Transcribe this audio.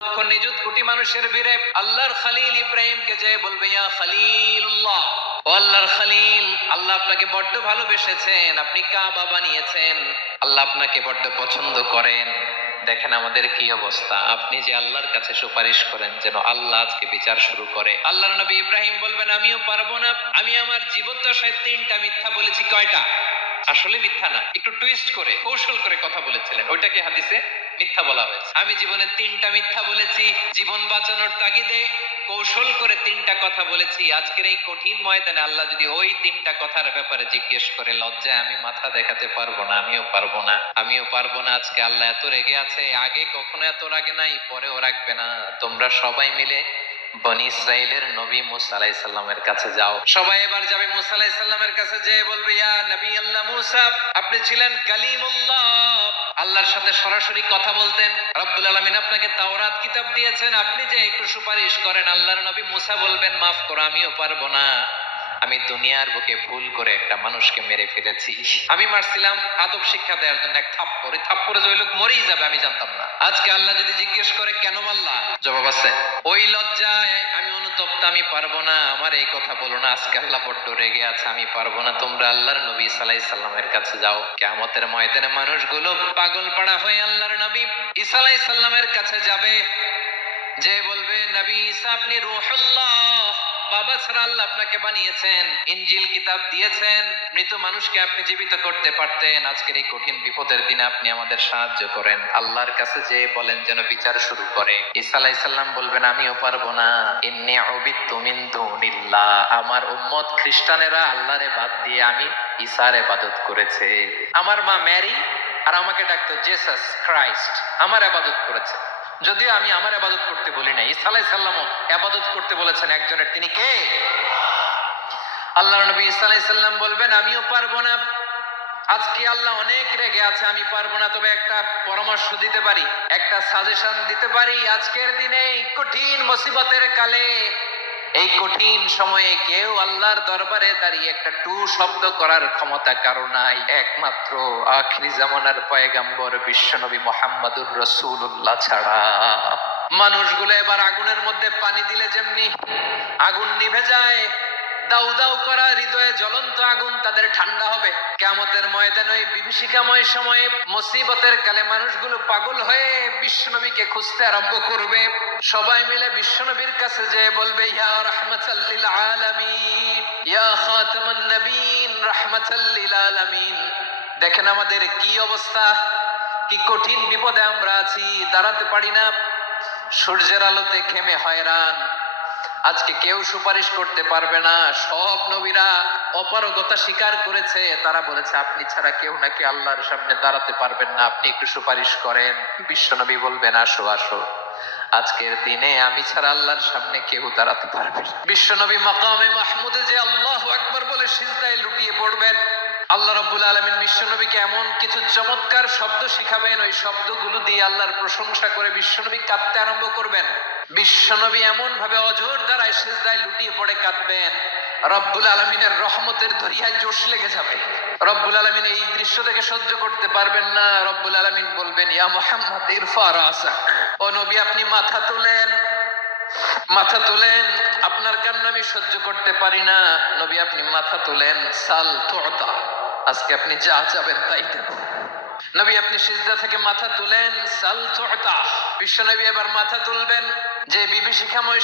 নিযুত কোটি মানুষের ভিড়ে আল্লাহর খলিল ইব্রাহিমকে যে বলবে, ইয়া খলিলুল্লাহ, ও আল্লাহর খলিল, আল্লাহ আপনাকে বড্ড ভালোবেসেছেন, আপনি কাবা বানিয়েছেন, আল্লাহ আপনাকে বড্ড পছন্দ করেন। দেখেন আমাদের কি অবস্থা। আপনি যে আল্লাহর কাছে সুপারিশ করেন যেন আল্লাহ আজকে বিচার শুরু করে। আল্লাহর নবী ইব্রাহিম বলবেন, আমিও পারবো না, আমি আমার জীবদ্দশায় 3টা মিথ্যা বলেছি। কয়টা? আসলে মিথ্যা না, একটু টুইস্ট করে কৌশল করে কথা বলেছিলেন, ওইটাকে হাদিসে মিথ্যা বলা হয়েছে। আমি জীবনে 3টা মিথ্যা বলেছি, জীবন বাঁচানোর তাগিদে কৌশল করে 3টা কথা বলেছি। আজকের এই কঠিন ময়দানে আল্লাহ যদি ওই 3টা কথার ব্যাপারে জিজ্ঞেস করে, লজ্জায় আমি মাথা দেখাতে পারবো না, আমিও পারবো না, আমিও পারবো না। আজকে আল্লাহ এত রেগে আছে, আগে কখনো এত রাগে নাই, পরেও রাখবে না। তোমরা সবাই মিলে বনি ইসরাইলের নবী মুসা আলাইহিস সালামের কাছে যাও। সবাই এবার যাবে মুসা আলাইহিস সালামের কাছে, যেয়ে বলবে, ইয়া নবী আল্লাহ মুসা, আপনি ছিলেন কালিমুল্লাহ, আল্লাহর সাথে সরাসরি কথা বলতেন, রব্বুল আলামিন আপনাকে তাওরাত কিতাব দিয়েছেন, আপনি যে একটু সুপারিশ করেন। আল্লাহর নবী মুসা বলবেন, মাফ করো, আমিও পারবো না, আমি দুনিয়ার বুকে ভুল করে একটা মানুষকে মেরে ফেলেছি। আমি মারছিলাম আদব শিক্ষা দেওয়ার জন্য এক থাপ্পড়, এই থাপ্পড়ে যে ওই লোক মরেই যাবে আমি জানতাম না। আজকে আল্লাহ যদি জিজ্ঞেস করে কেন মারলা, জবাব আছে। ওই লজ্জায় আমি অনুতপ্ত, আমি পারবো না, আমার এই কথা বলো না। আজকে আল্লাহ বড্ড রেগে আছে, আমি পারবো না। তোমরা আল্লাহর নবী ঈসা আলাইহিস সালামের কাছে যাও। কিয়ামতের ময়দানে মানুষগুলো পাগল পাড়া হয়ে আল্লাহর নবী ঈসা আলাইহিস সালামের কাছে যাবে, যে বলবে, নবী ঈসা আপনি রূহুল্লাহ, বাবা ছাড়া আল্লাহ আপনাকে বানিয়েছেন, ইনজিল কিতাব দিয়েছেন, মৃত মানুষকে আপনি জীবিত করতে পারতেন। আজকের এই কঠিন বিপদের দিনে আপনি আমাদের সাহায্য করেন। আল্লাহর কাছে যে বলেন যেন বিচার শুরু করে। ঈসা আলাইহিস সালাম বলবেন, আমিও পারবো না, ইন্নী উবিদতু মিন দুনিল্লাহ, আমার উম্মত খ্রিস্টানেরা আল্লাহরে বাদ দিয়ে আমি ঈসার ইবাদত করেছে। আমার মা মেরি আর আমাকে ডাকতো জেসাস ক্রাইস্ট, আমার ইবাদত করেছে। যদিও আমি আমার ইবাদত করতে বলি না, ঈসা আলাইহিস সালামও ইবাদত করতে বলেছেন একজনের, তিনি কে? আল্লাহর নবী ঈসা আলাইহিস সালাম বলবেন, আমিও পারবো না, আজকে আল্লাহ অনেক রেগে আছে, আমি পারবো না। তবে একটা পরামর্শ দিতে পারি, একটা সাজেশন দিতে পারি। আজকের দিনে এই কঠিন মুসিবতের কালে, এই কঠিন সময়ে কেউ আল্লাহর দরবারে দাঁড়িয়ে একটা টু শব্দ করার ক্ষমতা কারো নাই, একমাত্র আখিরি জামানার পয়গম্বর বিশ্বনবী মুহাম্মদুর রাসূলুল্লাহ ছাড়া। মানুষগুলো এবার আগুনের মধ্যে পানি দিলে যেমনি আগুন নিভে যায়, দাউ দাউ করা হৃদয়ে জ্বলন্ত আগুন তাদের ঠান্ডা হবে। কিয়ামতের ময়দানে ওই বিভীষিকাময় সময়ে মুসিবতের কালে মানুষগুলো পাগল হয়ে বিশ্বনবীকে খুঁজতে আরম্ভ করবে। সবাই মিলে বিশ্বনবীর কাছে যেয়ে বলবে, ইয়া রাহমাতাল লিল আলামিন, ইয়া খাতামান নবীন, রাহমাতাল লিল আলামিন। দেখেন আমাদের কি অবস্থা, কি কঠিন বিপদে আমরা আছি, দাঁড়াতে পারি না, সূর্যের আলোতে ঘেমে হয়রান। আজকে কেউ সুপারিশ করতে পারবে না। সব নবীরা অপারগতা স্বীকার করেছে, তারা বলেছে আপনি ছাড়া কেউ নাকি আল্লাহর সামনে দাঁড়াতে পারবেন না, আপনি একটু সুপারিশ করেন। বিশ্বনবী বলবেন, আসো আসো, আজকের দিনে আমি ছাড়া আল্লাহর সামনে কেউ দাঁড়াতে পারবে না। বিশ্বনবী মাকামে মাহমুদে যে আল্লাহু আকবার বলে সিজদায় লুটিয়ে পড়বেন। আল্লাহ রাব্বুল আলামিন বিশ্বনবীকে এমন কিছু চমৎকার শব্দ শিখাবেন, ওই শব্দগুলো দিয়ে আল্লাহর প্রশংসা করে বিশ্বনবী কাঁদতে আরম্ভ করবেন। বিশ্বনবী এমন ভাবে অজর দ্বারায় সিজদায় লুটিয়ে পড়ে কাঁদবেন, রব্বুল আলামিনের রহমতের দরিয়ায় জোশ লেগে যাবে। রব্বুল আলামিন এই দৃশ্য থেকে সহ্য করতে পারবেন না। রব্বুল আলামিন বলবেন, ইয়া মুহাম্মদ ইরফা রাসাক, ও নবী আপনি মাথা তুলেন, মাথা তুলেন, আপনার কান্না আমি সহ্য করতে পারি না। নবী আপনি মাথা তুলেন, সাল তুতা, আজকে আপনি যা চাবেন তাই দেব। নবী আপনি সিজদা থেকে মাথা তুলেন, সাল তুতা। বিশ্বনবী এবার মাথা তুলবেন, যে বিভীষিকাময়